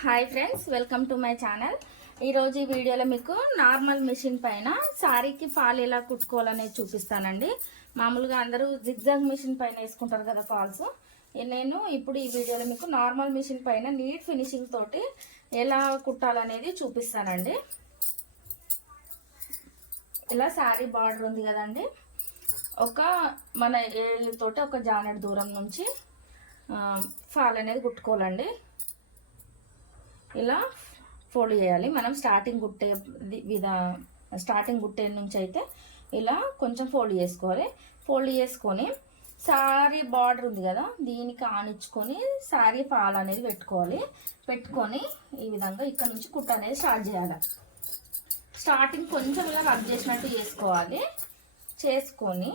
Hi friends welcome to my channel ఈరోజు ఈ వీడియోలో మీకు నార్మల్ మిషన్ పైన శారీకి ఫాల్ ఎలా కుట్టుకోవాలనేది చూపిస్తానండి. మామూలుగా అందరూ జిగ్జాగ్ మిషన్ పైన వేసుకుంటారు కదా ఫాల్స్ నేను ఇప్పుడు ఈ వీడియోలో మీకు నార్మల్ మిషన్ పైన నీట్ ఫినిషింగ్ తోటి ఎలా కుట్టాలనేది చూపిస్తానండి. ఇలా శారీ బార్డర్ ఉంది కదండి. ఒక మన ఏళ్ళతోటి ఒక జానెడ్ దూరం నుంచి ఫాల్ అనేది కుట్టుకోవాలండి. ఇలా ఫోల్డ్ చేయాలి. మనం స్టార్టింగ్ కుట్టే విధా స్టార్టింగ్ కుట్టే నుంచి అయితే ఇలా కొంచెం ఫోల్డ్ చేసుకోవాలి. ఫోల్డ్ చేసుకొని శారీ బార్డర్ ఉంది కదా దీనికి ఆనిచ్చుకొని శారీ ఫాల్ అనేది పెట్టుకోవాలి. పెట్టుకొని ఈ విధంగా ఇక్కడ నుంచి కుట్ట అనేది స్టార్ట్ చేయాలి. స్టార్టింగ్ కొంచెం ఇలా రబ్ చేసినట్టు చేసుకోవాలి. చేసుకొని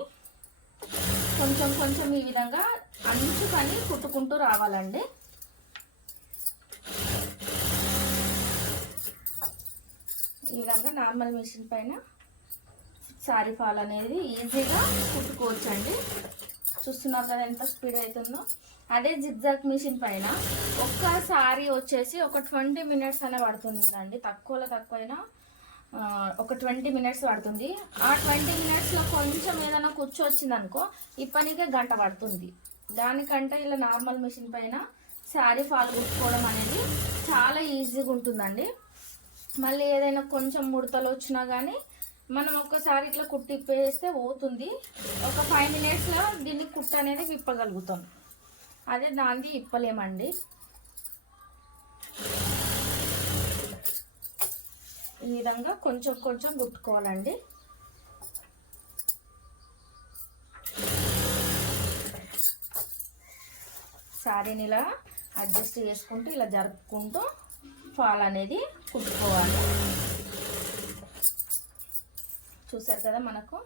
కొంచెం కొంచెం ఈ విధంగా అంచు పని కుట్టుకుంటూ రావాలండి. ఈ విధంగా నార్మల్ మిషన్ పైన సారీ ఫాల్ అనేది ఈజీగా కుట్టుకోవచ్చండి. చూస్తున్నారు కదా ఎంత స్పీడ్ అవుతుందో అదే జిగ్జాగ్ మిషన్ పైన ఒక్క సారీ వచ్చేసి ఒక ట్వంటీ మినిట్స్ అనే పడుతుందండి. తక్కువలో తక్కువైనా ఒక ట్వంటీ మినిట్స్ పడుతుంది. ఆ ట్వంటీ మినిట్స్లో కొంచెం ఏదైనా కూర్చొచ్చింది అనుకో ఇప్పటికే గంట పడుతుంది. దానికంటే ఇలా నార్మల్ మిషన్ పైన శారీ ఫాల్ కుట్టుకోవడం అనేది చాలా ఈజీగా ఉంటుందండి. మళ్ళీ ఏదైనా కొంచెం ముడతలు వచ్చినా కానీ మనం ఒక్కసారి ఇట్లా కుట్టి ఇప్పేస్తే పోతుంది. ఒక ఫైవ్ మినిట్స్లో దీన్ని కుట్ట అనేది విప్పగలుగుతాం. అదే దాన్ని ఇప్పలేమండి ఈ విధంగా కొంచెం కొంచెం కుట్టుకోవాలండి. శారీని ఇలా అడ్జస్ట్ చేసుకుంటూ ఇలా జరుపుకుంటూ ఫాల్ అనేది కుట్టుకోవాలి చూసారు కదా మనకు?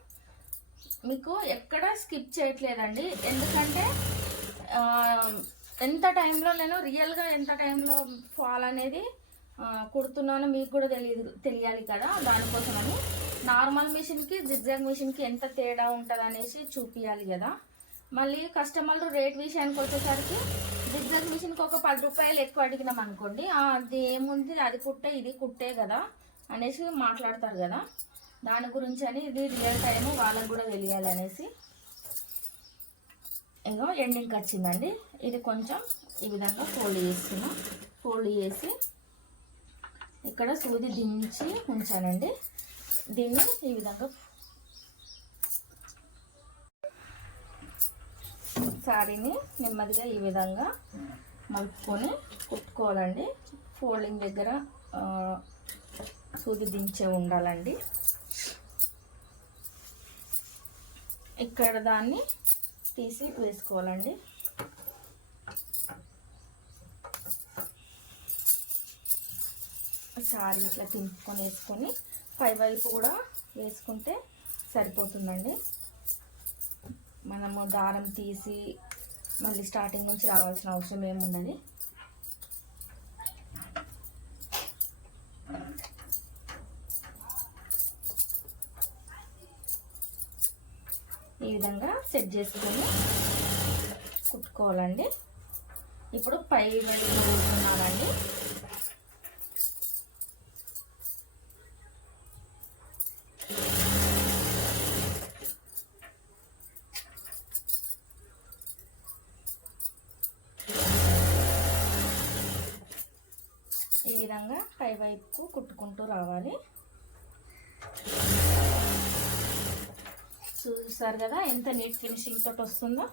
మీకు ఎక్కడ స్కిప్ చేయట్లేదండి. ఎందుకంటే ఎంత టైంలో నేను రియల్గా ఎంత టైంలో ఫాల్ అనేది కుడుతున్నానో మీకు కూడా తెలియదు తెలియాలి కదా దానికోసమని. నార్మల్ మిషన్కి జిగ్జాగ్ మిషన్కి ఎంత తేడా ఉంటుంది అనేసి చూపించాలి కదా. మళ్ళీ కస్టమర్లు రేట్ విషయానికి వచ్చేసరికి బిజినెస్ మిషన్కి ఒక పది రూపాయలు ఎక్కువ అడిగినాం అనుకోండి. అది ఏముంది? అది కుట్టే ఇది కుట్టే కదా అనేసి మాట్లాడతారు కదా. దాని గురించి అని ఇది రియల్ టైము వాళ్ళకు కూడా తెలియాలి అనేసి. ఇంకో ఎండింగ్కి వచ్చిందండి. ఇది కొంచెం ఈ విధంగా ఫోల్డ్ చేస్తున్నాం. ఫోల్డ్ చేసి ఇక్కడ సూది దించి ఉంచానండి. దీన్ని ఈ విధంగా శారీని నెమ్మదిగా ఈ విధంగా మలుపుకొని కుట్టుకోవాలండి. ఫోల్డింగ్ దగ్గర సూది దించే ఉండాలండి. ఇక్కడ దాన్ని తీసి వేసుకోవాలండి. సారీ ఇట్లా తింపుకొని వేసుకొని పై వైపు కూడా వేసుకుంటే సరిపోతుందండి. మనము దారం తీసి మళ్ళీ స్టార్టింగ్ నుంచి రావాల్సిన అవసరం ఏముండదు. ఈ విధంగా సెట్ చేసుకొని కుట్టుకోవాలండి. ఇప్పుడు పై మళ్ళీ కుడుతున్నానండి విధంగా పై వైపుకు కుట్టుకుంటూ రావాలి. చూసారు కదా ఎంత నీట్ ఫినిషింగ్ తోటి వస్తుందో?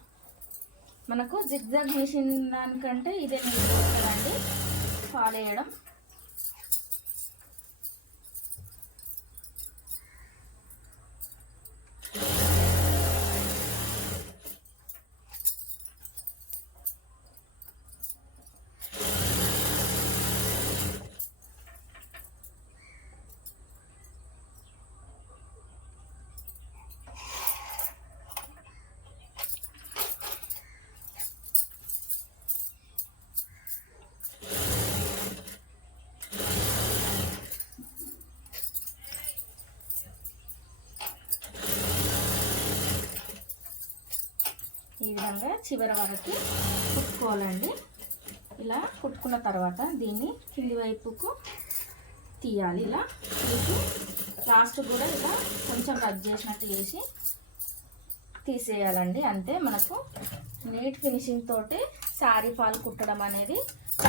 మనకు జిగ్జాగ్ మిషన్ దానికంటే ఇదే నీట్ వస్తుందండి. ఫాలో చేయడం విధంగా చివర వరకు కుట్టుకోవాలండి. ఇలా కుట్టుకున్న తర్వాత దీన్ని కింది వైపుకు తీయాలి. ఇలా తీసి లాస్ట్ కూడా ఇలా కొంచెం రబ్ చేసినట్టు చేసి తీసేయాలండి. అంతే మనకు నీట్ ఫినిషింగ్ తోటి శారీ ఫాల్ కుట్టడం అనేది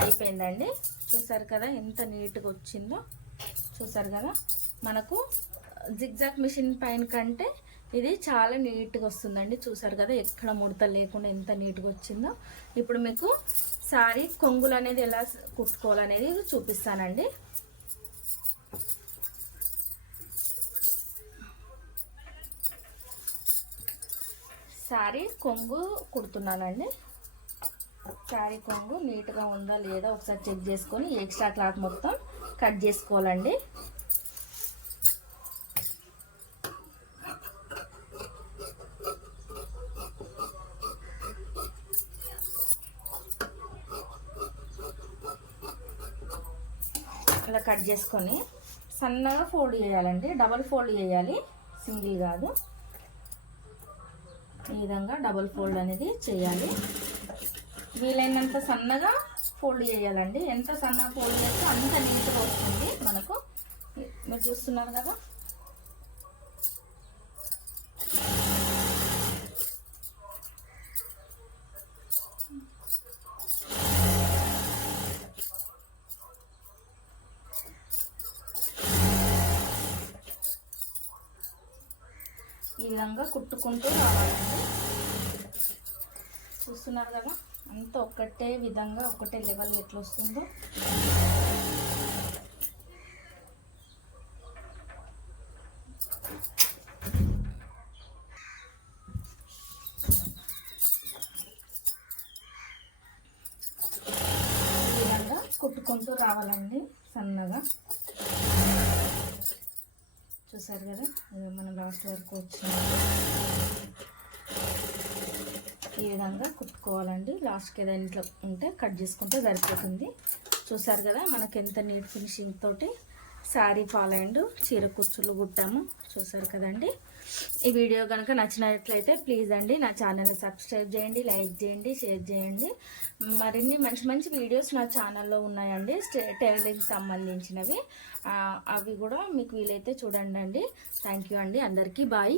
అయిపోయిందండి. చూసారు కదా ఎంత నీట్గా వచ్చిందో. చూసారు కదా మనకు జిగ్జాగ్ మిషన్ పైన కంటే ఇది చాలా నీట్గా వస్తుందండి. చూసారు కదా ఎక్కడ ముడత లేకుండా ఎంత నీట్గా వచ్చిందో. ఇప్పుడు మీకు శారీ కొంగులు అనేది ఎలా కుట్టుకోవాలనేది చూపిస్తానండి. శారీ కొంగు కుడుతున్నానండి. శారీ కొంగు నీట్గా ఉందా లేదా ఒకసారి చెక్ చేసుకొని ఎక్స్ట్రా క్లాత్ మొత్తం కట్ చేసుకోవాలండి. అలా కట్ చేసుకొని సన్నగా ఫోల్డ్ చేయాలండి. డబల్ ఫోల్డ్ చేయాలి. సింగిల్ కాదు. ఈ విధంగా డబల్ ఫోల్డ్ అనేది చేయాలి. వీలైనంత సన్నగా ఫోల్డ్ చేయాలండి. ఎంత సన్నగా ఫోల్డ్ చేస్తే అంత నీట్గా వస్తుంది మనకు. మీరు చూస్తున్నారు కదా? విధంగా కుట్టుకుంటూ రావాలండి. చూస్తున్నారు కదా అంత ఒక్కటే విధంగా ఒకటే లెవెల్ ఎట్లా వస్తుందో. ఈ విధంగా కుట్టుకుంటూ రావాలండి సన్నగా. చూసారు కదా? మనం లాస్ట్ వరకు వచ్చింది ఈ విధంగా కుట్టుకోవాలండి. లాస్ట్కి ఏదైనా ఇంట్లో ఉంటే కట్ చేసుకుంటే సరిపోతుంది. చూసారు కదా? మనకి ఎంత నీట్ ఫినిషింగ్ తోటి శారీ ఫాల్ అండ్ చీర కుచ్చులు కుట్టాము. చూసారు కదండి? ఈ వీడియో కనుక నచ్చినట్లయితే ప్లీజ్ అండి నా ఛానల్ని సబ్స్క్రైబ్ చేయండి లైక్ చేయండి షేర్ చేయండి. మరిన్ని మంచి మంచి వీడియోస్ నా ఛానల్లో ఉన్నాయండి. టైలరింగ్ సంబంధించినవి. అవి కూడా మీకు వీలైతే చూడండి అండి థ్యాంక్ యూ అండి. అందరికీ బాయ్.